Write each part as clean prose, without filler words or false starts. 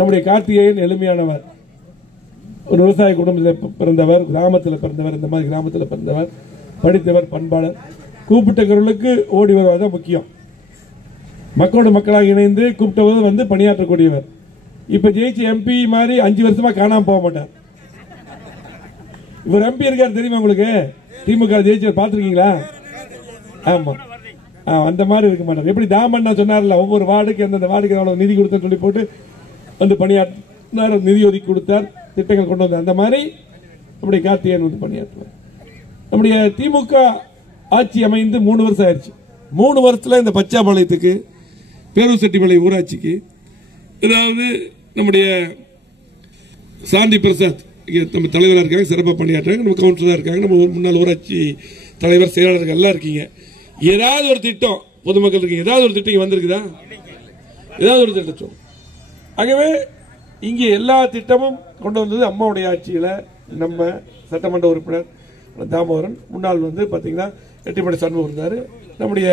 நம்முடைய கார்த்திகேயன் எளிமையானவர், ஒரு விவசாய குடும்பத்தில் பிறந்தவர், கிராமத்தில் பிறந்தவர், இந்த மாதிரி கிராமத்தில் பிறந்தவர், படித்தவர், பண்பாளர். கூப்பிட்ட குரலுக்கு ஓடி வருவதுதான் முக்கியம். மக்களோட மக்களாக இணைந்து கூப்பிட்டவர் வந்து பணியாற்றக்கூடியவர். இப்ப ஜெயிச்சு எம்பி மாதிரி 5 வருஷமா காணாம போக மாட்டார். இவர் எம்பி இருக்காரு தெரியுமா உங்களுக்கு? திமுக ஜெயிச்சு பாத்துருக்கீங்களா? ஆமா, அந்த மாதிரி இருக்க மாட்டார். எப்படி தாமண்ணா சொன்னார்ல, ஒவ்வொரு வார்டுக்கு எந்தெந்த வார்டுக்கு அவ்வளவு நிதி கொடுத்த சொல்லி போட்டு வந்து பணியாற்றினார், நிதி ஒதுக்கி கொடுத்தார், திட்டங்கள் கொண்டு வந்தார். அந்த மாதிரி நம்முடைய கார்த்திகேயன் வந்து பணியாற்றுவார். நம்முடைய திமுக ஆட்சி அமைந்து 3 வருஷம் ஆயிடுச்சு. 3 வருஷத்துல இந்த பச்சாபாளையத்துக்கு, பேருசெட்டிமலை ஊராட்சிக்கு, அதாவது நம்முடைய சாந்தி பிரசாத் நம்ம தலைவராக இருக்காங்க, சிறப்பாக பணியாற்றுறாங்க, நம்ம கவுன்சிலராக இருக்காங்க, நம்ம முன்னாள் ஊராட்சி தலைவர், செயலாளர்கள் எல்லாம் இருக்கீங்க. ஏதாவது ஒரு திட்டம் பொதுமக்கள் இருக்கீங்க, ஏதாவது ஒரு திட்டம் வந்திருக்குதா? ஏதாவது ஒரு திட்டம். ஆகவே இங்கே எல்லா திட்டமும் கொண்டு வந்தது அம்மாவுடைய ஆட்சியில. நம்ம சட்டமன்ற உறுப்பினர் தாமோதரன், முன்னாள் வந்து பாத்தீங்கன்னா எட்டிமடை சண்முகம் இருந்தாரு, நம்முடைய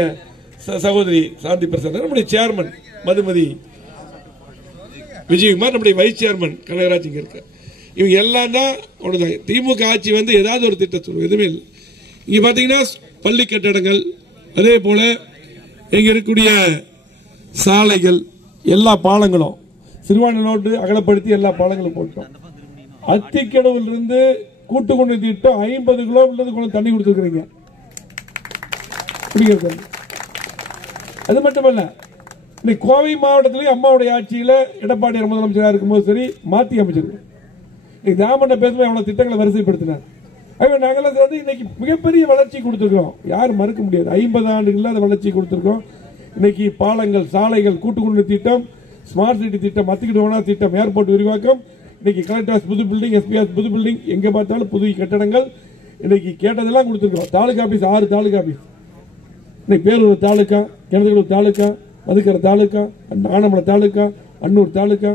சகோதரி சாந்தி பிரசாத், நம்முடைய சேர்மன் மதுமதி விஜயகுமார், நம்முடைய வைஸ் சேர்மன் கனகராஜ் இங்க இருக்க. இவங்க எல்லாம் தான் அவ்வளவுதான். திமுக ஆட்சி வந்து ஏதாவது ஒரு திட்டம் சொல்லுவோம், எதுவுமே இல்லை. இங்க பாத்தீங்கன்னா பள்ளி கட்டடங்கள், அதே போல இங்க இருக்கக்கூடிய சாலைகள், எல்லா பாலங்களும் சிறுவாணி ரோடு அகலப்படுத்தி எல்லா பாலங்களும் போட்டோம். அத்திக்கடவுல இருந்து கூட்டுக்குடி திட்டம் 50 கிலோமீட்டர் தண்ணி கொடுத்துருக்கீங்க. அது மட்டுமல்ல, இன்னைக்கு கோவை மாவட்டத்திலேயே அம்மாவுடைய ஆட்சியில எடப்பாடி முதலமைச்சராக இருக்கும்போது சரி மாத்தி அமைச்சிருக்கோம். இன்னைக்கு தாமண்ண பேசும்போது அவ்வளவு திட்டங்களை வரிசைப்படுத்தினார். நாங்களாம் வந்து இன்னைக்கு மிகப்பெரிய வளர்ச்சி கொடுத்திருக்கோம், யாரும் மறுக்க முடியாது. 50 ஆண்டுகள்ல அந்த வளர்ச்சி கொடுத்திருக்கோம். இன்னைக்கு பாலங்கள், சாலைகள், கூட்டுக்குடி திட்டம், ஸ்மார்ட் சிட்டி திட்டம், அத்திக்கிட்டு திட்டம், ஏர்போர்ட் விரிவாக்கம், இன்னைக்கு கலெக்டர் ஆஃபீஸ் புது பில்டிங், எஸ்பி ஆஃபீஸ் புது பில்டிங், எங்க பார்த்தாலும் புது கட்டடங்கள். இன்னைக்கு கேட்டதெல்லாம் கொடுத்திருக்கோம். தாலுகா ஆபீஸ் 6 தாலுகா ஆபீஸ், இன்னைக்கு பேரூர் தாலுகா, கிணத்துக்கடவு தாலுகா, மதுக்கரை தாலுகா, ஆனமலை தாலுகா, அன்னூர் தாலுகா,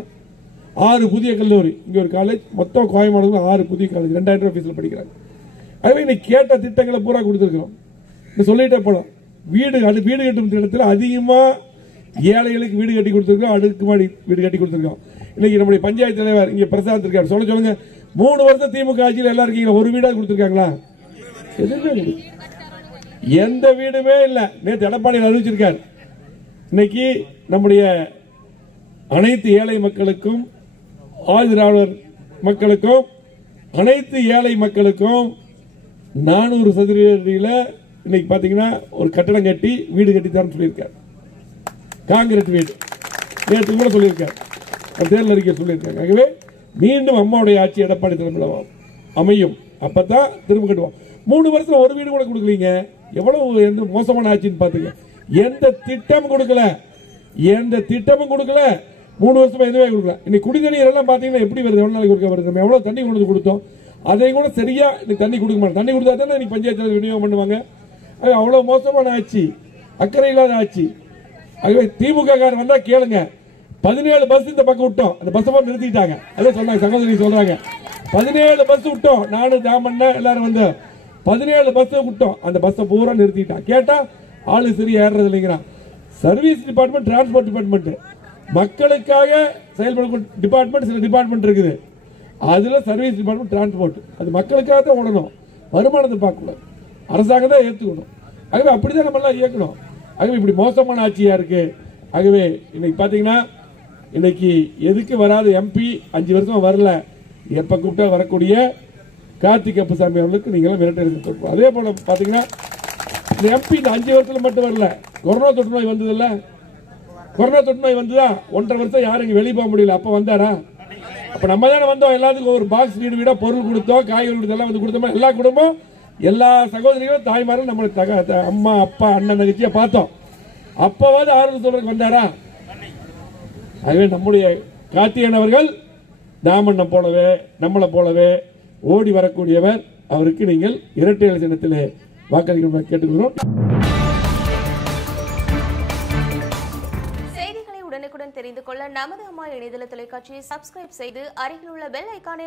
6 புதிய கல்லூரி, இங்க ஒரு காலேஜ், மொத்தம் கோயம்பேடு 6 புதிய காலேஜ், 2000 ஃபீஸ்ல படிக்கிறாங்க. அதுவே இன்னைக்கு கேட்ட திட்டங்களை பூரா கொடுத்திருக்கிறோம். சொல்லிட்டே போலாம். வீடு கட்டும் திட்டத்தில் அதிகமா ஏழைகளுக்கு வீடு கட்டி கொடுத்திருக்கோம், அடுக்குமாடி வீடு கட்டி கொடுத்திருக்கோம். இன்னைக்கு நம்முடைய பஞ்சாயத்து தலைவர் இங்க பிரசாத் இருக்காரு, சொல்லுங்க 3 வருஷம் திமுக ஆட்சியில் எல்லாம் இருக்கீங்க, ஒரு வீடா கொடுத்திருக்காங்களா? எதுவுமே எந்த வீடுமே இல்ல. நேற்று எடப்பாடி அறிவிச்சிருக்காரு, இன்னைக்கு நம்முடைய அனைத்து ஏழை மக்களுக்கும், ஆதிராவிடர் மக்களுக்கும், அனைத்து ஏழை மக்களுக்கும் 400 சதுர அடியில இன்னைக்கு பாத்தீங்கன்னா ஒரு கட்டடம் கட்டி வீடு கட்டித்தான்னு சொல்லியிருக்காரு. காங்கிரீட் வீடு நேற்று கூட சொல்லியிருக்காரு, தேர்தல் அறிக்கை சொல்லியிருக்காங்க. ஆகவே மீண்டும் அம்மாவுடைய ஆட்சி எடப்பாடி தலைமையில் அமையும், அப்பதான் திரும்ப கட்டுவோம். 3 வருஷம் ஒரு வீடு கூட கொடுக்கலீங்க. எவ்வளவு எந்த மோசமான ஆட்சின்னு பாத்துங்க. எந்த திட்டமும் கொடுக்கல, எந்த திட்டமும் கொடுக்கல. 3 வருஷமா எதுவே கொடுக்கல. இன்னைக்கு குடிநீர் எல்லாம் பாத்தீங்கன்னா எப்படி வருது, எவ்வளவு நாளைக்கு கொடுக்க வருது? நம்ம எவ்வளவு தண்ணி கொண்டு கொடுத்தோம், அதை கூட சரியா இன்னைக்கு தண்ணி கொடுக்க மாட்டோம். தண்ணி கொடுத்தா தானே இன்னைக்கு பஞ்சாயத்து விநியோகம் பண்ணுவாங்க. அவ்வளவு மோசமான ஆட்சி, அக்கறை இல்லாத ஆட்சி. ஆகவே திமுக காரர் வந்தா கேளுங்க, 17 பஸ் இந்த பக்கம் விட்டோம், அந்த பஸ் நிறுத்திட்டாங்க. அதான் சொன்னாங்க, சகோதரி சொல்றாங்க 17 பஸ் விட்டோம். நானும் தாமண்ணா எல்லாரும் வந்து 17 பஸ் விட்டோம், அந்த பஸ் பூரா நிறுத்திட்டான். கேட்டா ஆளு சரியா ஏறது இல்லைங்கிறான். சர்வீஸ் டிபார்ட்மெண்ட், டிரான்ஸ்போர்ட் டிபார்ட்மெண்ட், மக்களுக்காக செயல்படும் டிபார்ட்மெண்ட், சில டிபார்ட்மெண்ட் இருக்குது. அதுல சர்வீஸ் டிபார்ட்மெண்ட், டிரான்ஸ்போர்ட், அது மக்களுக்காக தான் ஓடணும், வருமானத்தை பார்க்கக்கூடாது, அரசாங்கம் தான் ஏற்றுக்கணும். ஆகவே அப்படிதான் நம்ம எல்லாம் இயக்கணும். ஆகவே இப்படி மோசமான ஆட்சியா இருக்கு. ஆகவே இன்னைக்கு பாத்தீங்கன்னா இன்னைக்கு எதுக்கு வராத எம்பி 5 வருஷம் வரல, எப்ப கூப்பிட்டா வரக்கூடிய கார்த்திக் அப்பசாமி அவர்களுக்கு நீங்க எல்லாம் மிரட்டல் எடுத்து. அதே போல பாத்தீங்கன்னா இந்த எம்பி இந்த 5 வருஷத்துல மட்டும் வரல, கொரோனா தொற்று நோய் வந்தது இல்ல, கொரோனா தொற்று நோய் வந்துதா 1.5 வருஷம் யாரும் இங்க வெளியே போக முடியல. அப்ப வந்தாரா? அப்ப நம்ம தானே வந்தோம், எல்லாத்துக்கும் ஒரு பாக்ஸ் வீடு வீடா பொருள் கொடுத்தோம், காய்கறி கொடுத்தோம், எல்லாம் வந்து கொடுத்தோம். எல்லா குடும்பம், எல்லா சகோதரிகளும், தாய்மாரும் நம்மளுக்கு அம்மா அப்பா அண்ணன் தங்கச்சியா பார்த்தோம். அப்பவாது ஆறுதல் சொல்றதுக்கு வந்தாரா? ஆகவே நம்முடைய கார்த்திகேயன் அவர்கள் தாமண்ண போலவே நம்மளை போலவே ஓடி வரக்கூடியவர். அவருக்கு நீங்கள் இரட்டை இலை சின்னத்திலே வாக்களிக்க கேட்டுக்கிறோம். செய்திகளை உடனுக்குடன் தெரிந்து கொள்ள நமது அம்மா இணையதள தொலைக்காட்சியை சப்ஸ்கிரைப் செய்து அருகில் உள்ள பெல் ஐகானை